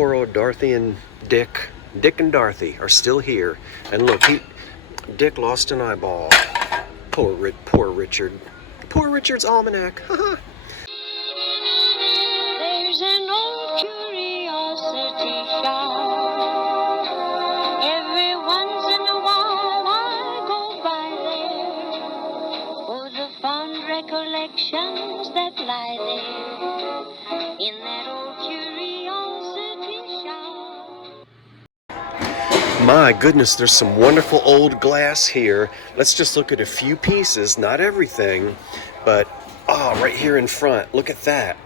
poor old Dorothy and Dick. Dick and Dorothy are still here. And look, Dick lost an eyeball. Poor Richard. Poor Richard's almanac. Haha. There's an old curiosity shop. Every once in a while I go by there for the fond recollections that lie there in that old curiosity shop. My goodness, there's some wonderful old glass here. Let's just look at a few pieces, not everything, but right here in front, look at that.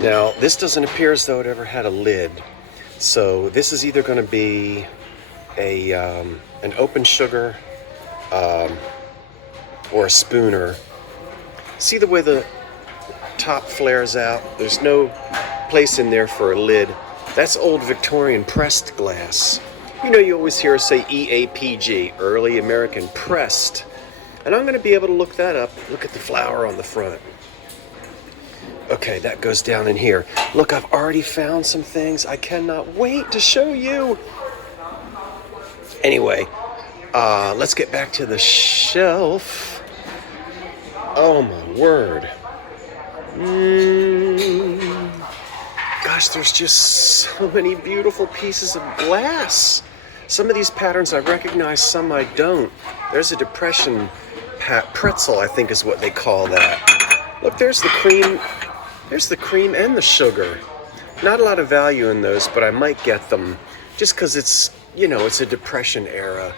Now, this doesn't appear as though it ever had a lid. So this is either going to be an open sugar or a spooner. See the way the top flares out? There's no place in there for a lid. That's old Victorian pressed glass. You know, you always hear us say EAPG, Early American Pressed. And I'm going to be able to look that up. Look at the flower on the front. Okay, that goes down in here. Look, I've already found some things. I cannot wait to show you. Anyway, let's get back to the shelf. Oh my word. Gosh, there's just so many beautiful pieces of glass. Some of these patterns I recognize, some I don't. There's a depression pretzel, I think is what they call that. Look, there's the cream. There's the cream and the sugar. Not a lot of value in those, but I might get them just because it's, you know, it's a Depression era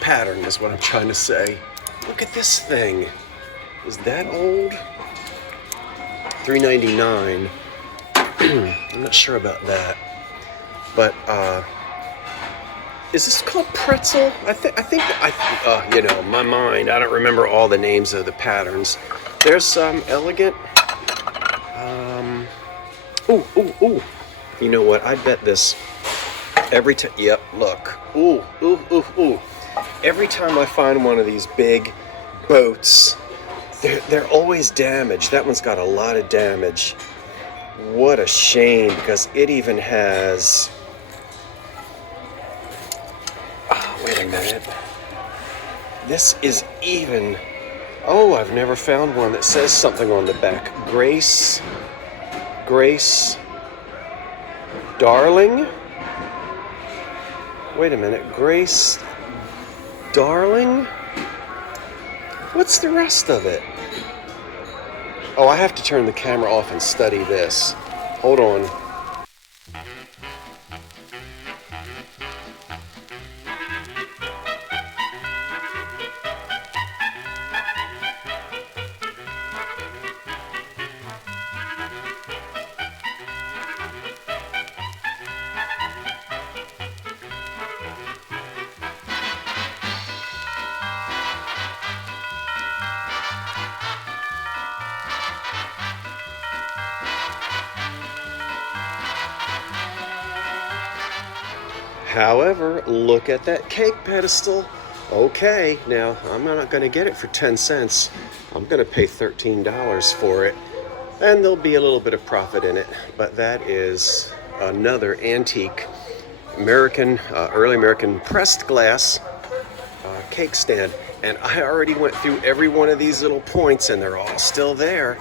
pattern is what I'm trying to say. Look at this thing. Is that old? $3.99. I'm not sure about that. But is this called pretzel? I think you know, my mind, I don't remember all the names of the patterns. There's some elegant. Ooh. You know what? I bet this every time. Yep, look. Ooh. Every time I find one of these big boats, they're always damaged. That one's got a lot of damage. What a shame, because it even has. Wait a minute. This is even. Oh, I've never found one that says something on the back. Grace, Darling? Wait a minute, Grace, Darling? What's the rest of it? Oh, I have to turn the camera off and study this. Hold on. However, look at that cake pedestal. Okay, now I'm not going to get it for 10 cents. I'm going to pay $13 for it, and there'll be a little bit of profit in it. But that is another antique early American pressed glass cake stand. And I already went through every one of these little points, and they're all still there.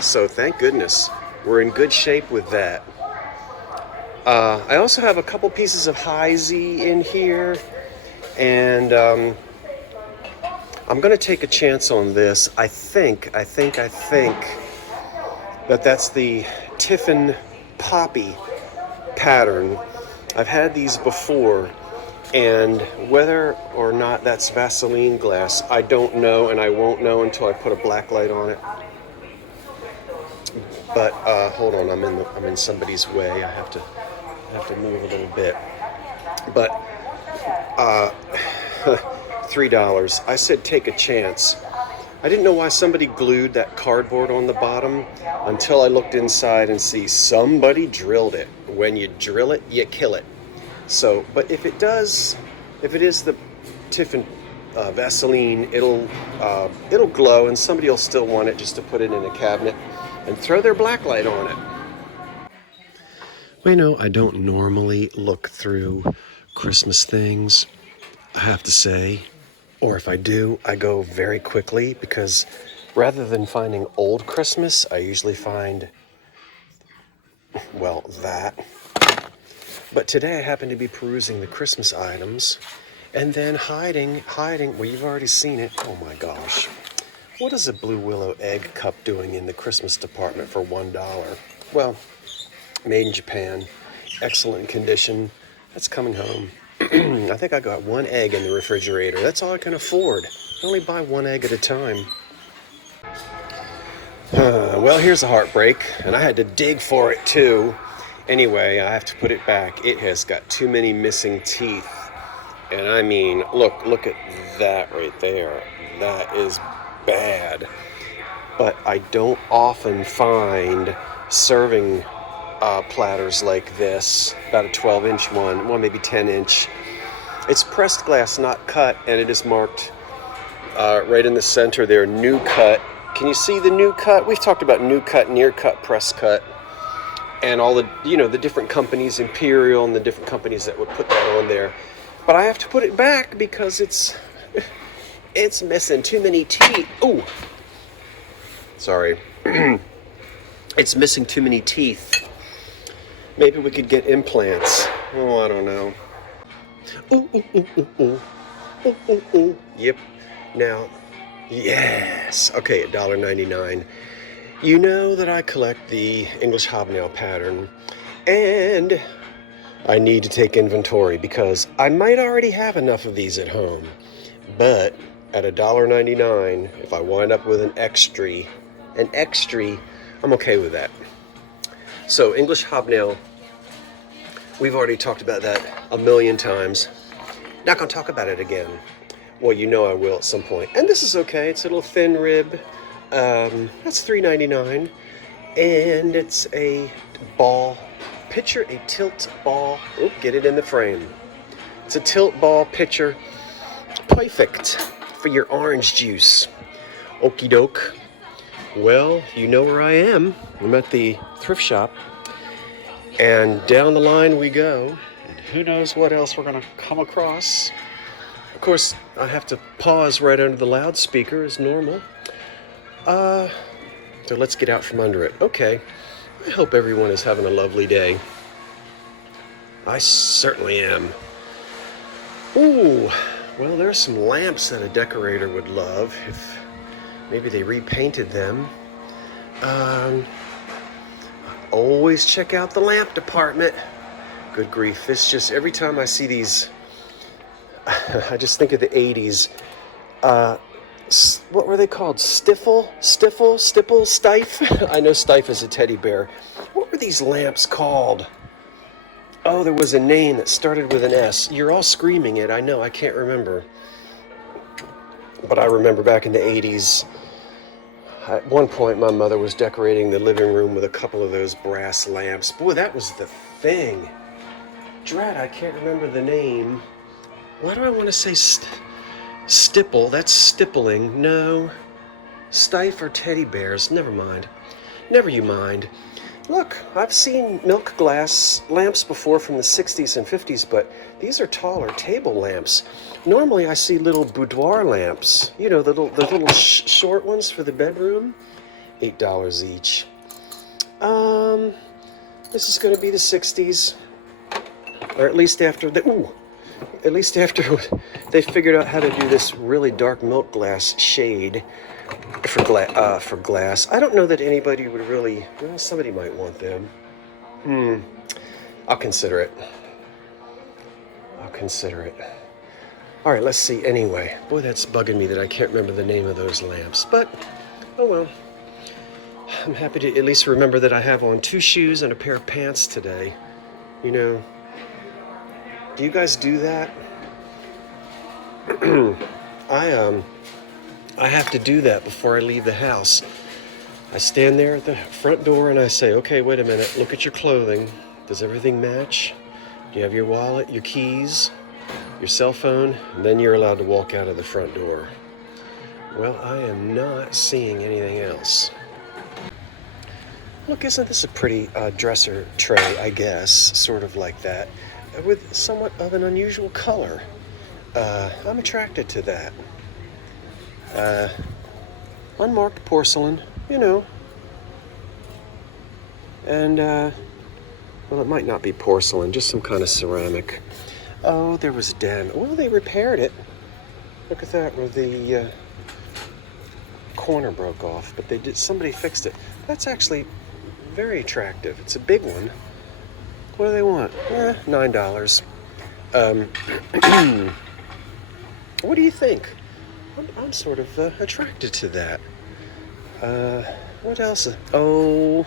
So thank goodness. We're in good shape with that. I also have a couple pieces of Heisy in here, and I'm going to take a chance on this. I think that that's the Tiffin Poppy pattern. I've had these before, and whether or not that's Vaseline glass, I don't know, and I won't know until I put a black light on it. But hold on, I'm in somebody's way. I have to move a little bit. But $3. I said take a chance. I didn't know why somebody glued that cardboard on the bottom until I looked inside and see somebody drilled it. When you drill it, you kill it. So, but if it is the Tiffin Vaseline, it'll glow, and somebody will still want it just to put it in a cabinet and throw their black light on it. Well, I don't normally look through Christmas things, I have to say. Or if I do, I go very quickly because rather than finding old Christmas, I usually find, well, that. But today I happen to be perusing the Christmas items and then hiding, well, you've already seen it. Oh my gosh. What is a Blue Willow egg cup doing in the Christmas department for $1? Well, made in Japan, excellent condition. That's coming home. I think I got one egg in the refrigerator. That's all I can afford. I only buy one egg at a time. Well, here's a heartbreak, and I had to dig for it too. Anyway, I have to put it back. It has got too many missing teeth. And I mean, look at that right there. That is bad. But I don't often find serving platters like this, about a 12-inch one, maybe 10-inch. It's pressed glass, not cut, and it is marked right in the center there, new cut. Can you see the new cut? We've talked about new cut, near cut, press cut, and all the, the different companies, Imperial and the different companies that would put that on there. But I have to put it back because it's missing too many teeth. Ooh, sorry. It's missing too many teeth. Maybe we could get implants. Oh, I don't know. Ooh, ooh, ooh, ooh, ooh. Ooh, ooh, ooh. Yep. Now, yes. Okay, $1.99. You know that I collect the English hobnail pattern, and I need to take inventory because I might already have enough of these at home. But at $1.99, if I wind up with an extra, I'm okay with that. So English hobnail, we've already talked about that a million times. Not gonna talk about it again. Well, I will at some point. And this is okay. It's a little thin rib. That's $3.99, and it's a ball pitcher, a tilt ball. Oh, get it in the frame. It's a tilt ball pitcher, perfect for your orange juice. Okie doke. Well, you know where I am. I'm at the thrift shop, and down the line we go. And who knows what else we're gonna come across. Of course, I have to pause right under the loudspeaker as normal. So let's get out from under it. Okay. I hope everyone is having a lovely day. I certainly am. Ooh, well, there's some lamps that a decorator would love if maybe they repainted them. Always check out the lamp department. Good grief. It's just every time I see these, I just think of the 80s. What were they called? Stipple, Stife? I know Stife is a teddy bear. What were these lamps called? Oh, there was a name that started with an S. You're all screaming it. I know, I can't remember. But I remember back in the 80s, at one point my mother was decorating the living room with a couple of those brass lamps. Boy, that was the thing. Drat, I can't remember the name. Why do I want to say stipple? That's stippling. No. Stife or teddy bears. Never mind. Never you mind. Look, I've seen milk glass lamps before from the 60s and 50s, but these are taller table lamps. Normally I see little boudoir lamps. The little short ones for the bedroom. $8 each. This is going to be the 60s. Or at least after they figured out how to do this really dark milk glass shade for glass. I don't know that anybody would really. Well, somebody might want them. I'll consider it. All right, let's see. Anyway, boy, that's bugging me that I can't remember the name of those lamps. But oh well. I'm happy to at least remember that I have on 2 shoes and a pair of pants today. Do you guys do that? I have to do that before I leave the house. I stand there at the front door and I say, okay, wait a minute, look at your clothing. Does everything match? Do you have your wallet, your keys, your cell phone? And then you're allowed to walk out of the front door. Well, I am not seeing anything else. Look, isn't this a pretty dresser tray, I guess, sort of like that, with somewhat of an unusual color. I'm attracted to that. Unmarked porcelain, you know. And, well, it might not be porcelain, just some kind of ceramic. Oh, there was a den. Well, they repaired it. Look at that, where the corner broke off, but somebody fixed it. That's actually very attractive. It's a big one. What do they want? $9. What do you think? I'm sort of attracted to that. What else? Oh,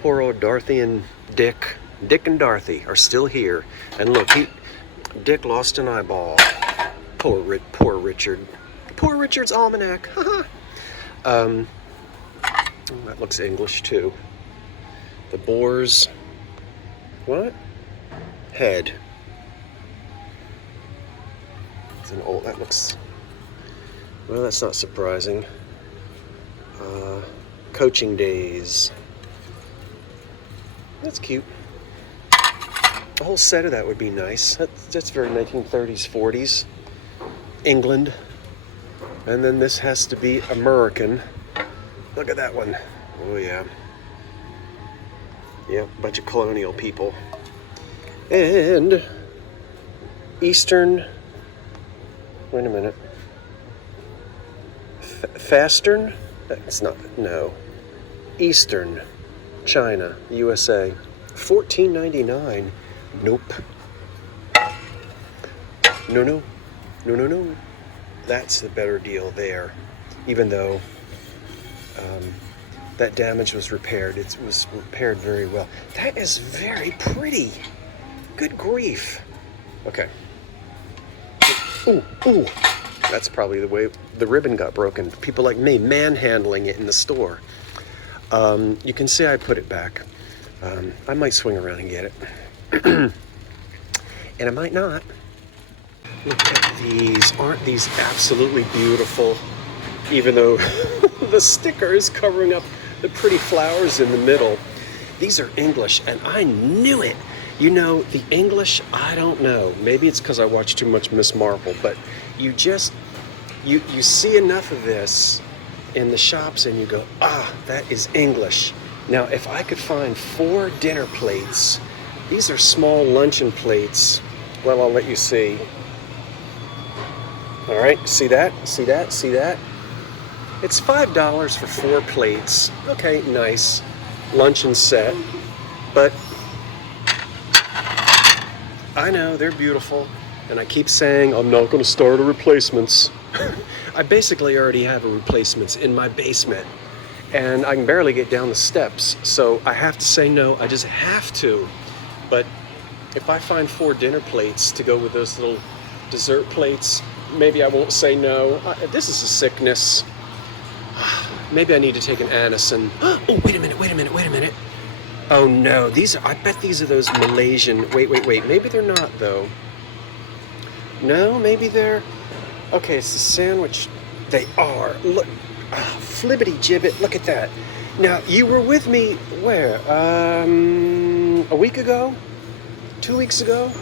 poor old Dorothy and Dick. Dick and Dorothy are still here. And look, Dick lost an eyeball. Poor Richard. Poor Richard's almanac. Haha. That looks English too. The boar's what? Head. It's an old. That looks. Well, that's not surprising. Coaching days. That's cute. A whole set of that would be nice. That's very 1930s, 40s. England. And then this has to be American. Look at that one. Oh, yeah. Yep, bunch of colonial people. And Eastern. Wait a minute. Fastern? That's not. No. Eastern. China. USA. $14.99. Nope. No. That's the better deal there. Even though that damage was repaired. It was repaired very well. That is very pretty. Good grief. Okay. Ooh. That's probably the way the ribbon got broken. People like me manhandling it in the store. You can see I put it back. I might swing around and get it. And I might not. Look at these. Aren't these absolutely beautiful? Even though the sticker is covering up the pretty flowers in the middle. These are English, and I knew it. You know, the English, I don't know. Maybe it's because I watch too much Miss Marple, but you see enough of this in the shops and you go, that is English. Now, if I could find 4 dinner plates, these are small luncheon plates. Well, I'll let you see. All right, see that? It's $5 for 4 plates. Okay, nice luncheon set. But I know they're beautiful, and I keep saying I'm not going to start a replacements. I basically already have a replacements in my basement, and I can barely get down the steps, so I have to say no. I just have to. But if I find 4 dinner plates to go with those little dessert plates, maybe I won't say no. This is a sickness. Maybe I need to take an Anacin. Oh, wait a minute. Oh no, I bet these are those Malaysian. Wait. Maybe they're not though. No, maybe they're. Okay, it's the sandwich. They are. Look, flibbity gibbet. Look at that. Now, you were with me where? A week ago? 2 weeks ago?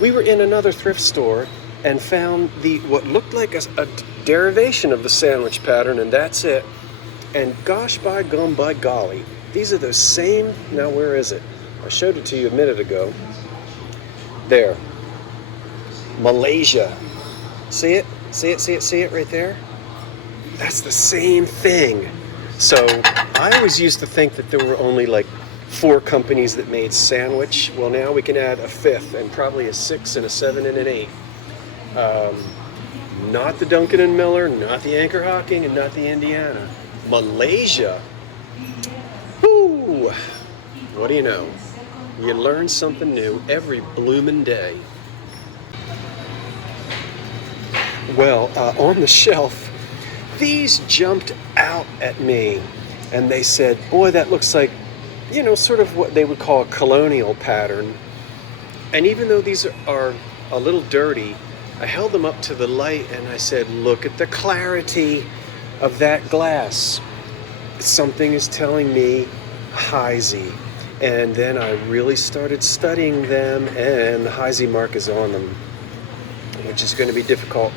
We were in another thrift store and found what looked like a derivation of the sandwich pattern, and that's it. And gosh by gum by golly, these are those same. Now, where is it? I showed it to you a minute ago. There. Malaysia. See it? See it right there? That's the same thing. So I always used to think that there were only like 4 companies that made sandwich. Well, now we can add a 5th and probably a 6 and a 7 and an 8. Not the Duncan and Miller, not the Anchor Hocking, and not the Indiana. Malaysia. Whoo! What do you know? You learn something new every bloomin' day. Well, on the shelf, these jumped out at me, and they said, boy, that looks like, sort of what they would call a colonial pattern. And even though these are a little dirty, I held them up to the light and I said, look at the clarity of that glass. Something is telling me Heisy. And then I really started studying them, and the Heisy mark is on them, which is going to be difficult.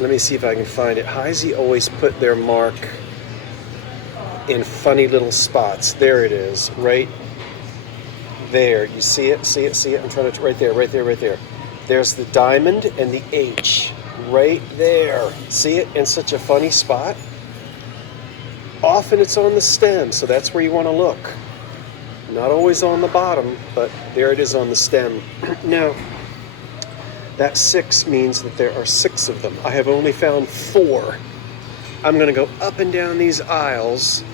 Let me see if I can find it. Heisy always put their mark in funny little spots. There it is, right there. You see it? See it? See it? I'm trying to, right there, right there, right there. There's the diamond and the H, right there. See it in such a funny spot? Often it's on the stem, so that's where you want to look. Not always on the bottom, but there it is on the stem. Now, that 6 means that there are 6 of them. I have only found 4. I'm going to go up and down these aisles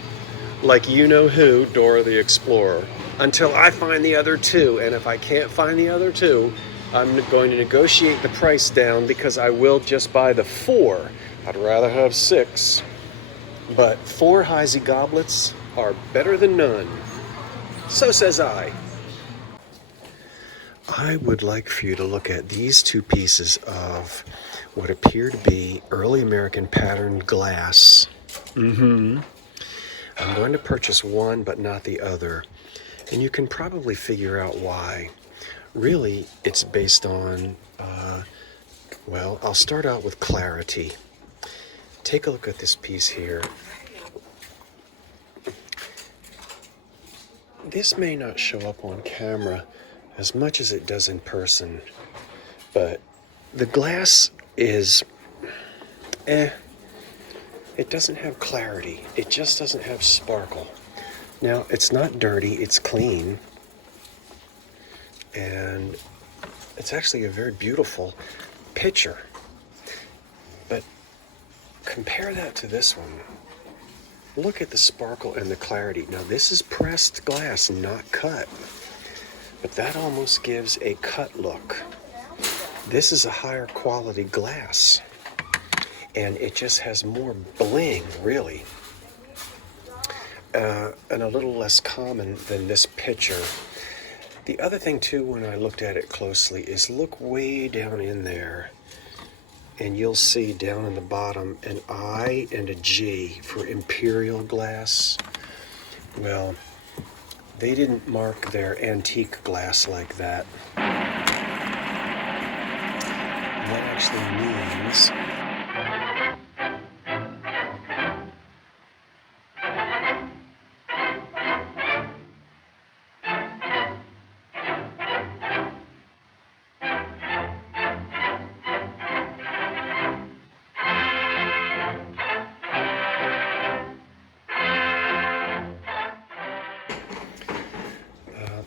like you know who, Dora the Explorer, until I find the other 2. And if I can't find the other 2, I'm going to negotiate the price down, because I will just buy the 4. I'd rather have 6. But 4 Heisy goblets are better than none. So says I. I would like for you to look at these 2 pieces of what appear to be early American patterned glass. I'm going to purchase one, but not the other. And you can probably figure out why. Really, it's based on, well, I'll start out with clarity. Take a look at this piece here. This may not show up on camera as much as it does in person, but the glass is, it doesn't have clarity. It just doesn't have sparkle. Now, it's not dirty, it's clean, and it's actually a very beautiful picture. But compare that to this one. Look at the sparkle and the clarity. Now, this is pressed glass, not cut, but that almost gives a cut look. This is a higher quality glass, and it just has more bling, really, and a little less common than this picture. The other thing, too, when I looked at it closely, is look way down in there, and you'll see down in the bottom an I and a G for imperial glass. Well, they didn't mark their antique glass like that.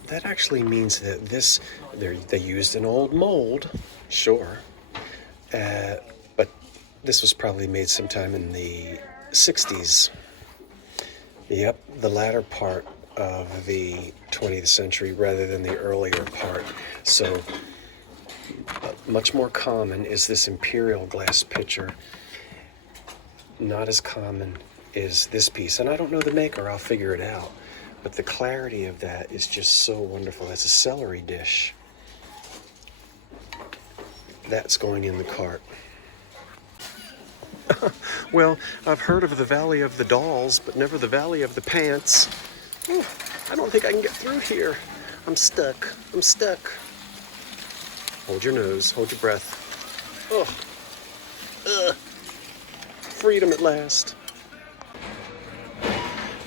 That actually means that this, they used an old mold, sure, but this was probably made sometime in the 60s. Yep, the latter part of the 20th century rather than the earlier part. So much more common is this imperial glass pitcher. Not as common is this piece. And I don't know the maker, I'll figure it out. But the clarity of that is just so wonderful. That's a celery dish. That's going in the cart. Well, I've heard of the Valley of the Dolls, but never the Valley of the Pants. I don't think I can get through here. I'm stuck. I'm stuck. Hold your nose. Hold your breath. Freedom at last.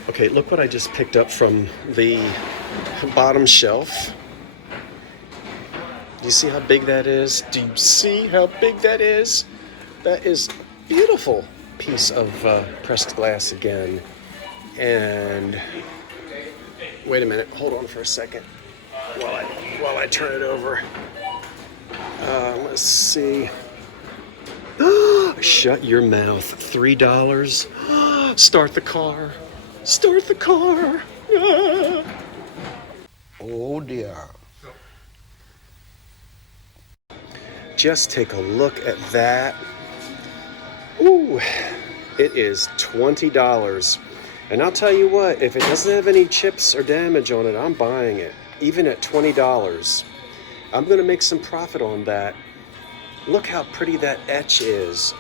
Okay, look what I just picked up from the bottom shelf. Do you see how big that is? Do you see how big that is? That is a beautiful piece of pressed glass again. And wait a minute, hold on for a second while I turn it over. Let's see. Shut your mouth. $3. Start the car. Start the car. Oh dear. Just take a look at that. Ooh, it is $20. And I'll tell you what, if it doesn't have any chips or damage on it, I'm buying it, even at $20. I'm going to make some profit on that. Look how pretty that etch is.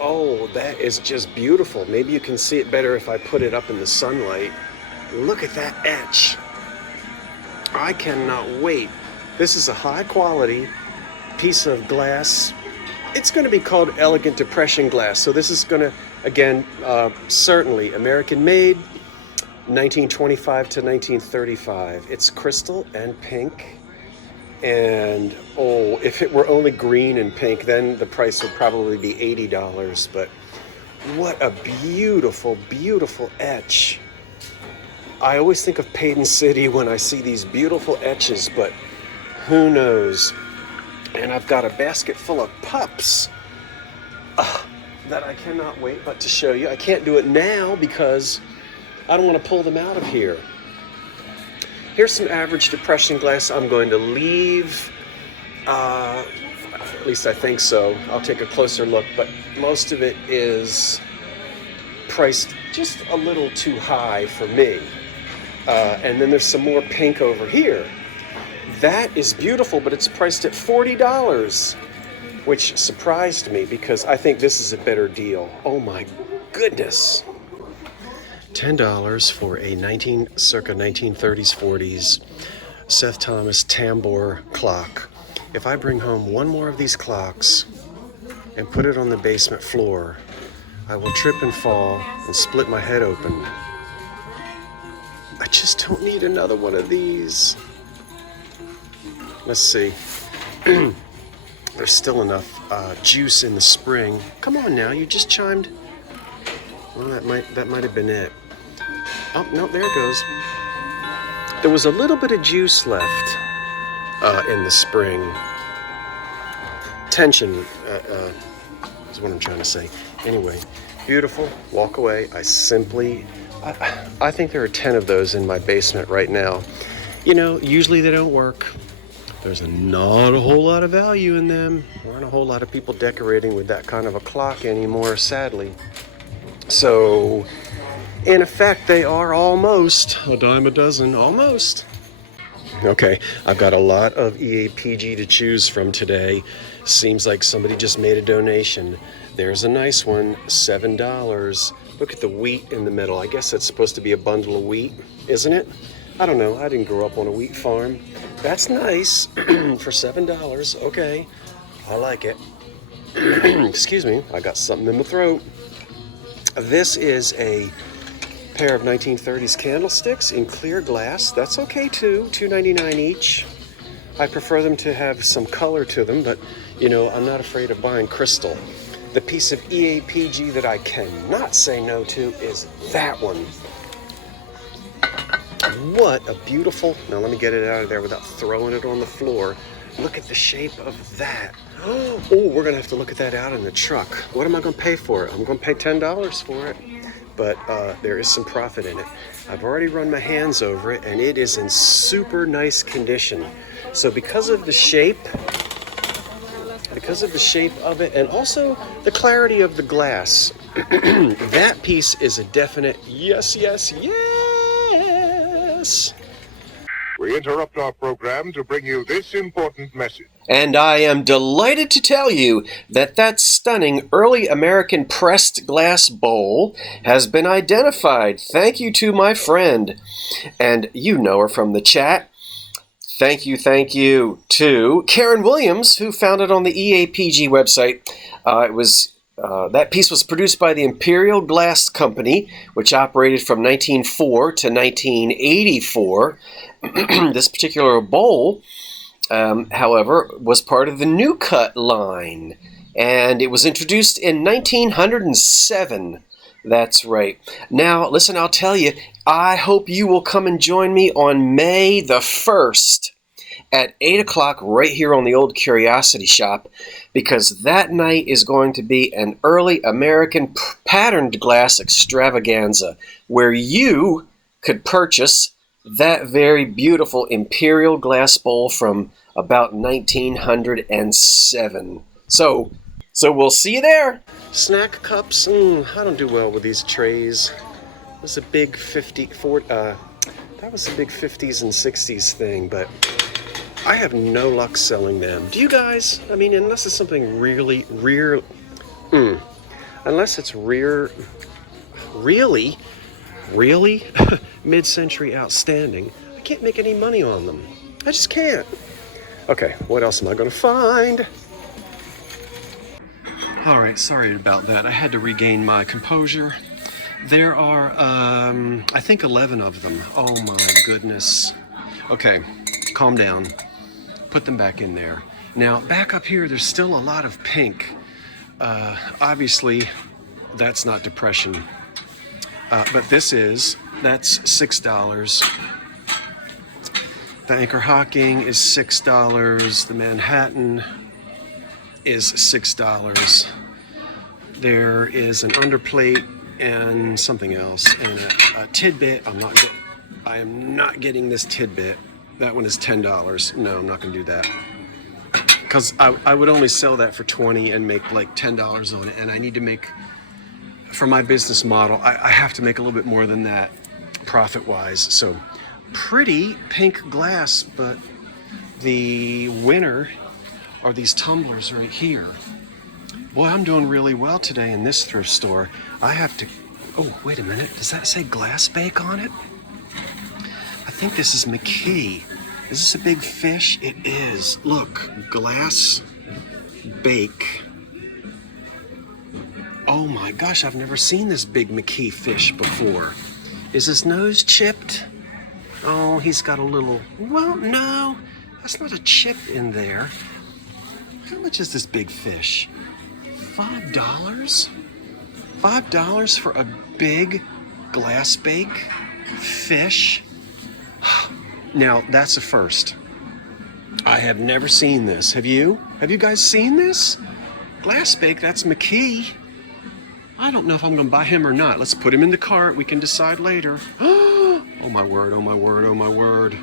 Oh, that is just beautiful. Maybe you can see it better if I put it up in the sunlight. Look at that etch. I cannot wait. This is a high quality piece of glass. It's going to be called Elegant Depression glass. So this is going to, again, certainly American made, 1925 to 1935. It's crystal and pink. And oh, if it were only green and pink, then the price would probably be $80. But what a beautiful, beautiful etch. I always think of Payton City when I see these beautiful etches, but who knows? And I've got a basket full of pups that I cannot wait but to show you. I can't do it now because I don't want to pull them out of here. Here's some average depression glass. I'm going to leave, at least I think so. I'll take a closer look, but most of it is priced just a little too high for me. And then there's some more pink over here. That is beautiful, but it's priced at $40, which surprised me because I think this is a better deal. Oh my goodness. $10 for a circa 1930s, 40s Seth Thomas tambour clock. If I bring home one more of these clocks and put it on the basement floor, I will trip and fall and split my head open. I just don't need another one of these. Let's see. There's still enough juice in the spring. Come on now, you just chimed. Well, that might have been it. Oh, no, there it goes. There was a little bit of juice left in the spring. Tension is what I'm trying to say. Anyway, beautiful. Walk away. I think there are 10 of those in my basement right now. You know, usually they don't work. There's not a whole lot of value in them. There aren't a whole lot of people decorating with that kind of a clock anymore, sadly. So, in effect, they are almost a dime a dozen, almost. Okay, I've got a lot of EAPG to choose from today. Seems like somebody just made a donation. There's a nice one, $7. Look at the wheat in the middle. I guess that's supposed to be a bundle of wheat, isn't it? I don't know. I didn't grow up on a wheat farm. That's nice for $7. Okay, I like it. Excuse me, I got something in the throat. This is a pair of 1930s candlesticks in clear glass. That's okay too, $2.99 each. I prefer them to have some color to them, but you know, I'm not afraid of buying crystal. The piece of EAPG that I cannot say no to is that one. What a beautiful, now let me get it out of there without throwing it on the floor. Look at the shape of that. Oh, we're gonna have to look at that out in the truck. What am I gonna pay for it? I'm gonna pay $10 for it, but there is some profit in it. I've already run my hands over it and it is in super nice condition. So because of the shape of it and also the clarity of the glass, that piece is a definite yes, yes, yes. We interrupt our program to bring you this important message. And I am delighted to tell you that that stunning early American pressed glass bowl has been identified. Thank you to my friend. And you know her from the chat. Thank you to Karen Williams, who found it on the EAPG website. That piece was produced by the Imperial Glass Company, which operated from 1904 to 1984. This particular bowl, however, was part of the New Cut line, and it was introduced in 1907. That's right. Now, listen, I'll tell you, I hope you will come and join me on May the 1st at 8 o'clock right here on the Old Curiosity Shop, because that night is going to be an early American patterned glass extravaganza where you could purchase that very beautiful Imperial glass bowl from about 1907. So we'll see you there. Snack cups, I don't do well with these trays. It was a big 50s and 60s thing, but I have no luck selling them. Do you guys? I mean, unless it's something really Really? Mid-century outstanding. I can't make any money on them. I just can't. Okay, what else am I gonna find? All right, sorry about that. I had to regain my composure. There are, I think 11 of them. Oh my goodness. Okay, calm down. Put them back in there. Now, back up here, there's still a lot of pink. Obviously, that's not depression. But this is. That's $6. The Anchor Hocking is $6. The Manhattan is $6. There is an underplate and something else, and a tidbit. I am not getting this tidbit. That one is $10. No, I'm not gonna do that. Because I would only sell that for $20 and make like $10 on it, and I need to make, for my business model, I have to make a little bit more than that profit-wise. So pretty pink glass, but the winner are these tumblers right here. Boy, I'm doing really well today in this thrift store. I have to, oh, wait a minute. Does that say glass bake on it? I think this is McKee. Is this a big fish? It is. Look, glass bake. Oh my gosh, I've never seen this big McKee fish before. Is his nose chipped? Oh, he's got a little, well, no, that's not a chip in there. How much is this big fish? $5? $5 for a big glass bake fish? Now, that's a first. I have never seen this. Have you? Have you guys seen this? Glass bake, that's McKee. I don't know if I'm gonna buy him or not. Let's put him in the cart. We can decide later. Oh my word, oh my word, oh my word.